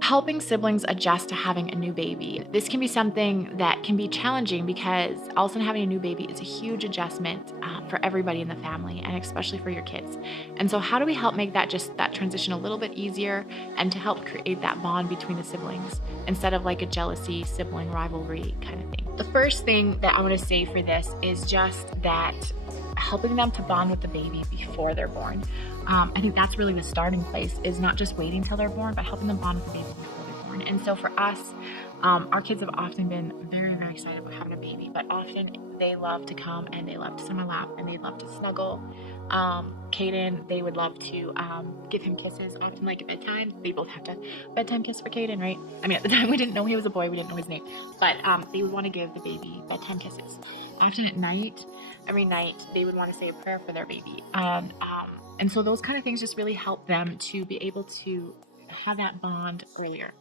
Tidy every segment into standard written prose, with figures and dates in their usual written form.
Helping siblings adjust to having a new baby. This can be something that can be challenging because all of a sudden having a new baby is a huge adjustment for everybody in the family and especially for your kids. And so, how do we help make that transition a little bit easier and to help create that bond between the siblings instead of like a jealousy, sibling rivalry kind of thing? The first thing that I want to say for this is just that helping them to bond with the baby before they're born. I think that's really the starting place, is not just waiting till they're born, but helping them bond with the baby before they're born. And so for us, our kids have often been very, very excited about having a baby, but often they love to come and they love to sit on my lap and they love to snuggle. Caden, they would love to give him kisses, often like at bedtime. They both have to bedtime kiss for Caden, right? I mean, at the time we didn't know he was a boy, we didn't know his name, but they would want to give the baby bedtime kisses. Often at night, every night, they would want to say a prayer for their baby. And so those kind of things just really help them to be able to have that bond earlier.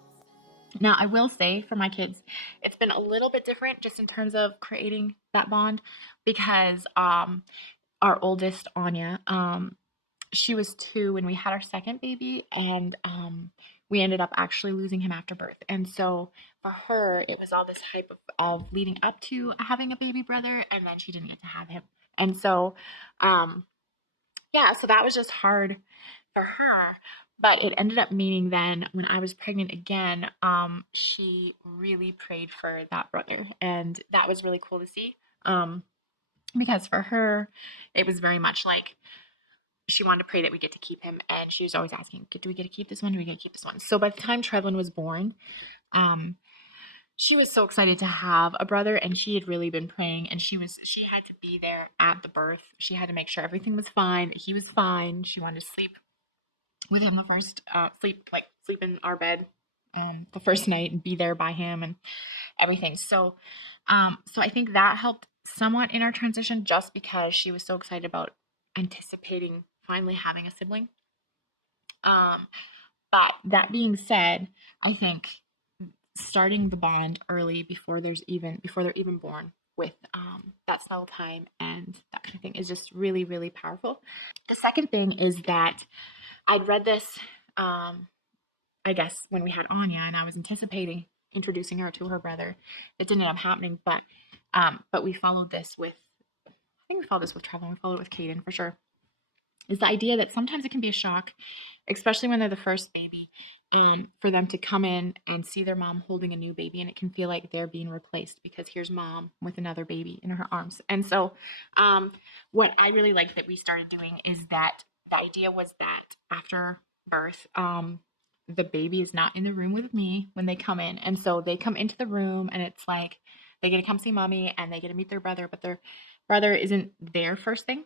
Now, I will say for my kids, it's been a little bit different just in terms of creating that bond because our oldest, Anya, she was 2 when we had our second baby, and we ended up actually losing him after birth. And so for her, it was all this hype of leading up to having a baby brother, and then she didn't get to have him. And so, um, yeah, so that was just hard for her. But it ended up meaning then when I was pregnant again, she really prayed for that brother. And that was really cool to see. Because for her, it was very much like she wanted to pray that we get to keep him. And she was always asking, do we get to keep this one? Do we get to keep this one? So by the time Trevlin was born, um, she was so excited to have a brother, and she had really been praying, and she had to be there at the birth. She had to make sure everything was fine, that he was fine. She wanted to sleep with him the first sleep in our bed the first night and be there by him and everything. So so I think that helped somewhat in our transition just because she was so excited about anticipating finally having a sibling. Um, but that being said, I think starting the bond early before they're even born with that snuggle time and that kind of thing is just really, really powerful. The second thing is that I'd read this, I guess, when we had Anya, and I was anticipating introducing her to her brother. It didn't end up happening, but we followed this with, I think we followed this with Trevor, we followed it with Caden for sure. Is the idea that sometimes it can be a shock, especially when they're the first baby, for them to come in and see their mom holding a new baby, and it can feel like they're being replaced because here's mom with another baby in her arms. And so, what I really like that we started doing is that the idea was that after birth, the baby is not in the room with me when they come in, and so they come into the room, and it's like they get to come see mommy and they get to meet their brother, but their brother isn't there first thing.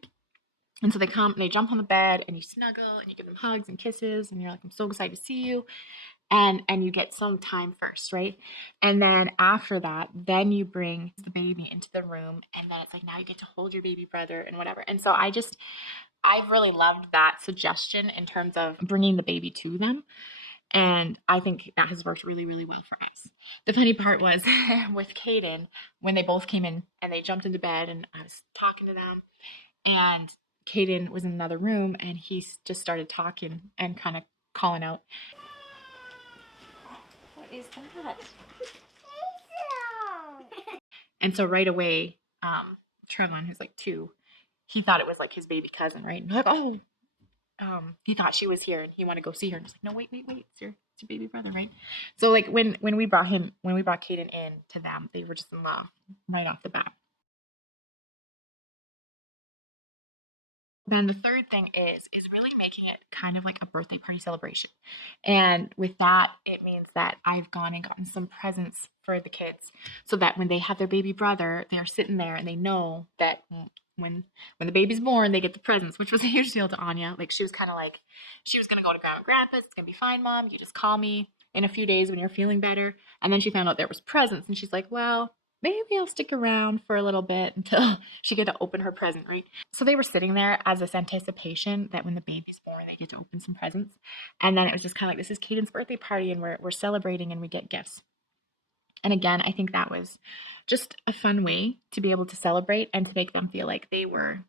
And so they come and they jump on the bed and you snuggle and you give them hugs and kisses and you're like, I'm so excited to see you. And you get some time first, right? And then after that, then you bring the baby into the room and then it's like now you get to hold your baby brother and whatever. And so I've really loved that suggestion in terms of bringing the baby to them. And I think that has worked really, really well for us. The funny part was with Caden, when they both came in and they jumped into bed and I was talking to them, and Caden was in another room and he just started talking and kind of calling out. What is that? And so right away, Trevon, who's like 2, he thought it was like his baby cousin, right? And we're like, oh, he thought she was here and he wanted to go see her. And he's like, no, wait, it's your baby brother, right? So like when we brought Caden in to them, they were just in love right off the bat. Then the third thing is really making it kind of like a birthday party celebration. And with that, it means that I've gone and gotten some presents for the kids so that when they have their baby brother, they're sitting there and they know that when the baby's born, they get the presents, which was a huge deal to Anya. Like she was kind of like she was going to go to grandma and grandpa's. It's going to be fine, mom. You just call me in a few days when you're feeling better. And then she found out there was presents and she's like, well, maybe I'll stick around for a little bit until she get to open her present, right? So they were sitting there as this anticipation that when the baby's born, they get to open some presents. And then it was just kind of like, this is Caden's birthday party and we're celebrating and we get gifts. And again, I think that was just a fun way to be able to celebrate and to make them feel like they were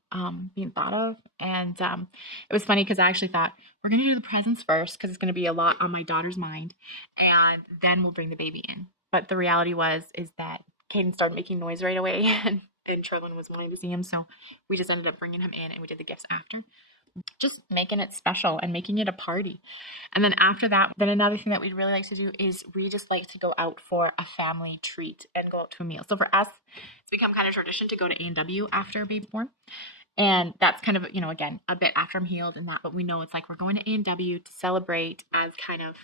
being thought of. And it was funny because I actually thought we're going to do the presents first because it's going to be a lot on my daughter's mind, and then we'll bring the baby in. But the reality is that Caden started making noise right away, and Trevin was wanting to see him, so we just ended up bringing him in, and we did the gifts after, just making it special and making it a party. And then after that, then another thing that we'd really like to do is we just like to go out for a family treat and go out to a meal. So for us, it's become kind of tradition to go to A&W after a baby's born. And that's kind of, again, a bit after I'm healed and that, but we know it's like we're going to A&W to celebrate as kind of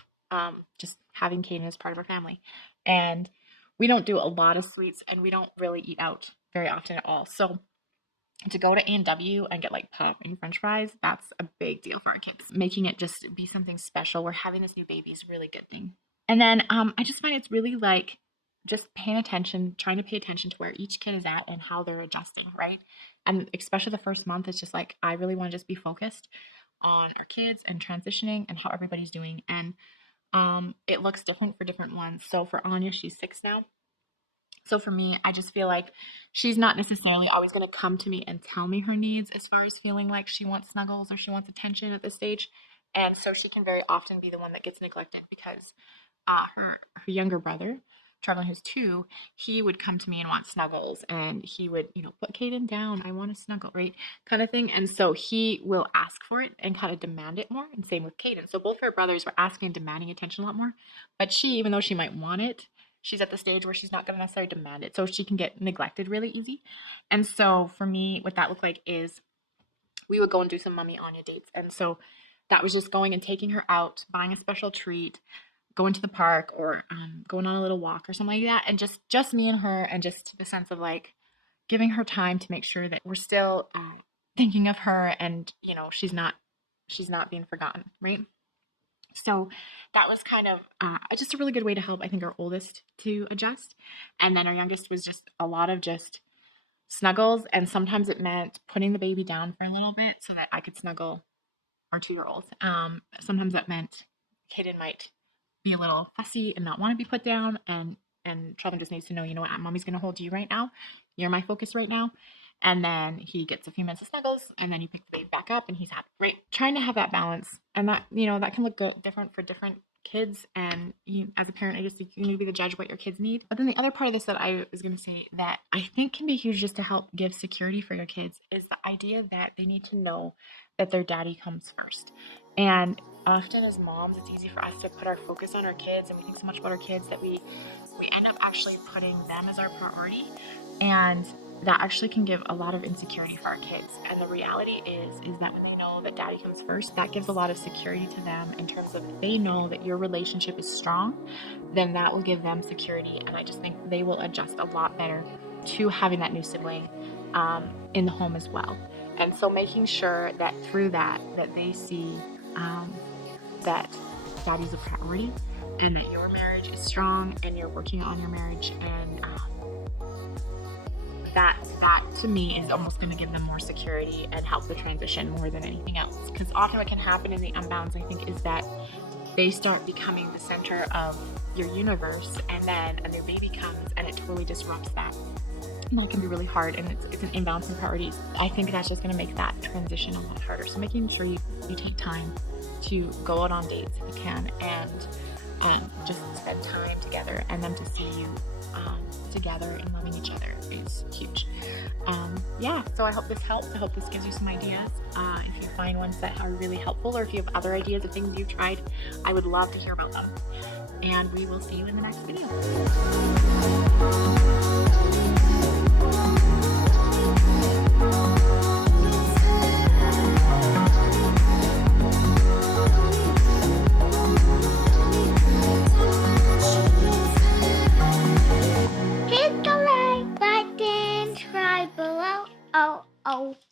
just having Caden as part of our family. And we don't do a lot of sweets, and we don't really eat out very often at all. So to go to A&W and get like pop and French fries, that's a big deal for our kids. Making it just be something special. We're having this new baby is a really good thing. And then I just find it's really like just paying attention, trying to pay attention to where each kid is at and how they're adjusting, right? And especially the first month, it's just like I really want to just be focused on our kids and transitioning and how everybody's doing. And it looks different for different ones. So for Anya, she's 6 now. So for me, I just feel like she's not necessarily always going to come to me and tell me her needs as far as feeling like she wants snuggles or she wants attention at this stage. And so she can very often be the one that gets neglected because her younger brother, Trevor, who's 2, he would come to me and want snuggles, and he would, put Caden down. I want a snuggle, right? Kind of thing. And so he will ask for it and kind of demand it more. And same with Caden. So both her brothers were asking and demanding attention a lot more. But she, even though she might want it, she's at the stage where she's not going to necessarily demand it. So she can get neglected really easy. And so for me, what that looked like is we would go and do some Mommy Anya dates. And so that was just going and taking her out, buying a special treat, going to the park, or going on a little walk or something like that. And just me and her, and just the sense of like giving her time to make sure that we're still thinking of her, and, she's not being forgotten, right? So that was kind of just a really good way to help, I think, our oldest to adjust. And then our youngest was just a lot of just snuggles. And sometimes it meant putting the baby down for a little bit so that I could snuggle our 2-year-old. Sometimes that meant Kaden might be a little fussy and not want to be put down. And Trevin just needs to know, what, Mommy's going to hold you right now. You're my focus right now. And then he gets a few minutes of snuggles, and then you pick the baby back up and he's happy, right? Trying to have that balance. And that, that can look different for different kids. And as a parent, I just think you need to be the judge of what your kids need. But then the other part of this that I was going to say that I think can be huge just to help give security for your kids is the idea that they need to know that their daddy comes first. And often as moms, it's easy for us to put our focus on our kids, and we think so much about our kids that we end up actually putting them as our priority. And that actually can give a lot of insecurity for our kids. And the reality is that when they know that daddy comes first, that gives a lot of security to them in terms of if they know that your relationship is strong, then that will give them security. And I just think they will adjust a lot better to having that new sibling in the home as well. And so making sure that through that they see that daddy's a priority, and that your marriage is strong, and you're working on your marriage, and that to me is almost going to give them more security and help the transition more than anything else. Because often what can happen in the unbounds, I think, is that they start becoming the center of your universe, and then a new baby comes and it totally disrupts that. And that can be really hard, and it's an imbalance in priorities. I think that's just going to make that transition a lot harder. So making sure you take time to go out on dates if you can, and just spend time together, and them to see you together and loving each other is huge. So I hope this helps. I hope this gives you some ideas. If you find ones that are really helpful, or if you have other ideas of things you've tried, I would love to hear about them. And we will see you in the next video.